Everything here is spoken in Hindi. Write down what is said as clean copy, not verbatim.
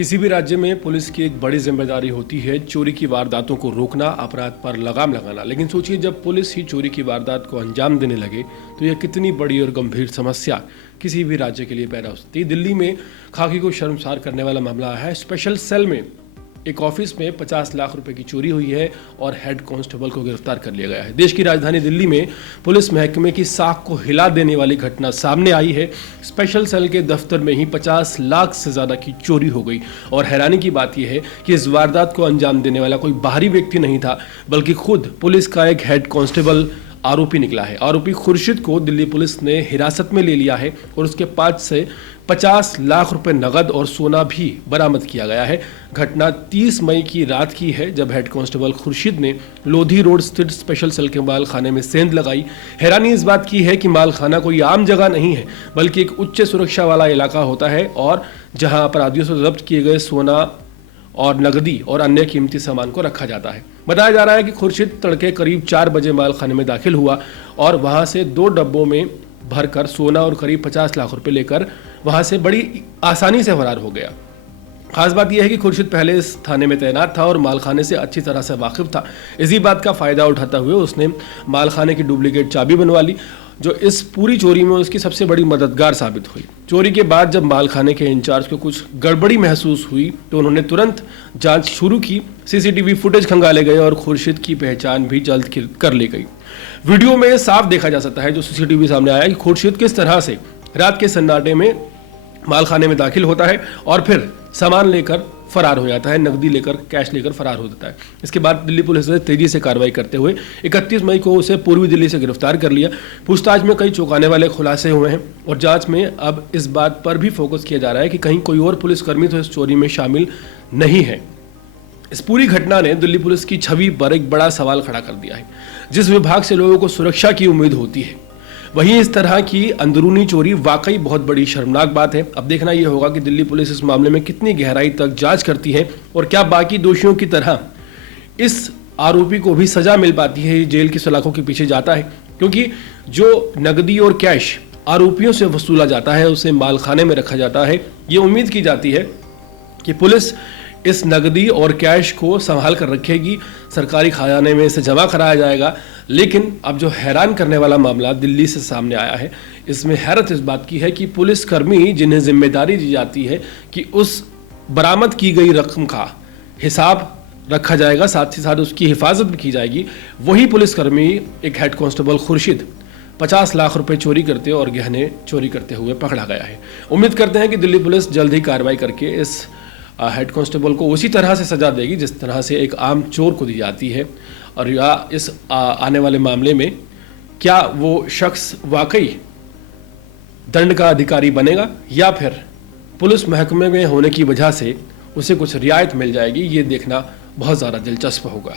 किसी भी राज्य में पुलिस की एक बड़ी जिम्मेदारी होती है चोरी की वारदातों को रोकना, अपराध पर लगाम लगाना। लेकिन सोचिए, जब पुलिस ही चोरी की वारदात को अंजाम देने लगे तो यह कितनी बड़ी और गंभीर समस्या किसी भी राज्य के लिए पैदा हो सकती है। दिल्ली में खाकी को शर्मसार करने वाला मामला है। स्पेशल सेल में एक ऑफिस में 50 लाख रुपए की चोरी हुई है और हेड कांस्टेबल को गिरफ्तार कर लिया गया है। देश की राजधानी दिल्ली में पुलिस महकमे की साख को हिला देने वाली घटना सामने आई है। स्पेशल सेल के दफ्तर में ही 50 लाख से ज़्यादा की चोरी हो गई और हैरानी की बात यह है कि इस वारदात को अंजाम देने वाला कोई बाहरी व्यक्ति नहीं था, बल्कि खुद पुलिस का एक हेड कांस्टेबल आरोपी निकला है। आरोपी खुर्शीद को दिल्ली पुलिस ने हिरासत में ले लिया है और उसके पास से 50 लाख रुपए नगद और सोना भी बरामद किया गया है। घटना 30 मई की रात की है, जब हेड कांस्टेबल खुर्शीद ने लोधी रोड स्थित स्पेशल सेल के मालखाने में सेंध लगाई। हैरानी इस बात की है कि मालखाना कोई आम जगह नहीं है, बल्कि एक उच्च सुरक्षा वाला इलाका होता है और जहां अपराधियों से जब्त किए गए सोना और नकदी और अन्य कीमती सामान को रखा जाता है। बताया जा रहा है कि खुर्शीद तड़के करीब 4 बजे मालखाने में दाखिल हुआ और वहां से 2 डब्बों में भरकर सोना और करीब 50 लाख रुपए लेकर वहां से बड़ी आसानी से फरार हो गया। खास बात यह है कि खुर्शीद पहले इस थाने में तैनात था और मालखाने से अच्छी तरह से वाकिफ था। इसी बात का फायदा उठाते हुए उसने मालखाने की डुप्लीकेट चाबी बनवा ली, जो इस पूरी चोरी में उसकी सबसे बड़ी मददगार साबित हुई। चोरी के बाद जब मालखाने के इंचार्ज को कुछ गड़बड़ी महसूस हुई तो उन्होंने तुरंत जांच शुरू की। सीसीटीवी फुटेज खंगाले गए और खुर्शीद की पहचान भी जल्द कर ली गई। वीडियो में साफ देखा जा सकता है, जो सीसीटीवी सामने आया, कि खुर्शीद किस तरह से रात के सन्नाटे में मालखाने में दाखिल होता है और फिर सामान लेकर फरार हो जाता है, नकदी लेकर, कैश लेकर फरार हो जाता है। इसके बाद दिल्ली पुलिस ने तेजी से कार्रवाई करते हुए 31 मई को उसे पूर्वी दिल्ली से गिरफ्तार कर लिया। पूछताछ में कई चौंकाने वाले खुलासे हुए हैं और जांच में अब इस बात पर भी फोकस किया जा रहा है कि कहीं कोई और पुलिसकर्मी तो इस चोरी में शामिल नहीं है। इस पूरी घटना ने दिल्ली पुलिस की छवि पर एक बड़ा सवाल खड़ा कर दिया है। जिस विभाग से लोगों को सुरक्षा की उम्मीद होती है, वहीं इस तरह की अंदरूनी चोरी वाकई बहुत बड़ी शर्मनाक बात है। अब देखना यह होगा कि दिल्ली पुलिस इस मामले में कितनी गहराई तक जांच करती है और क्या बाकी दोषियों की तरह इस आरोपी को भी सजा मिल पाती है, जेल की सलाखों के पीछे जाता है। क्योंकि जो नकदी और कैश आरोपियों से वसूला जाता है उसे मालखाने में रखा जाता है। ये उम्मीद की जाती है कि पुलिस इस नकदी और कैश को संभाल कर रखेगी, सरकारी खजाने में इसे जमा कराया जाएगा। लेकिन अब जो हैरान करने वाला मामला दिल्ली से सामने आया है, इसमें हैरत इस बात की है कि पुलिसकर्मी जिन्हें जिम्मेदारी दी जाती है कि उस बरामद की गई रकम का हिसाब रखा जाएगा, साथ ही साथ उसकी हिफाजत भी की जाएगी, वही पुलिसकर्मी एक हेड कांस्टेबल खुर्शीद 50 लाख रुपए चोरी करते और गहने चोरी करते हुए पकड़ा गया है। उम्मीद करते हैं कि दिल्ली पुलिस जल्द ही कार्रवाई करके इस हेड कांस्टेबल को उसी तरह से सजा देगी जिस तरह से एक आम चोर को दी जाती है। और या इस आने वाले मामले में क्या वो शख्स वाकई दंड का अधिकारी बनेगा या फिर पुलिस महकमे में होने की वजह से उसे कुछ रियायत मिल जाएगी, ये देखना बहुत ज़्यादा दिलचस्प होगा।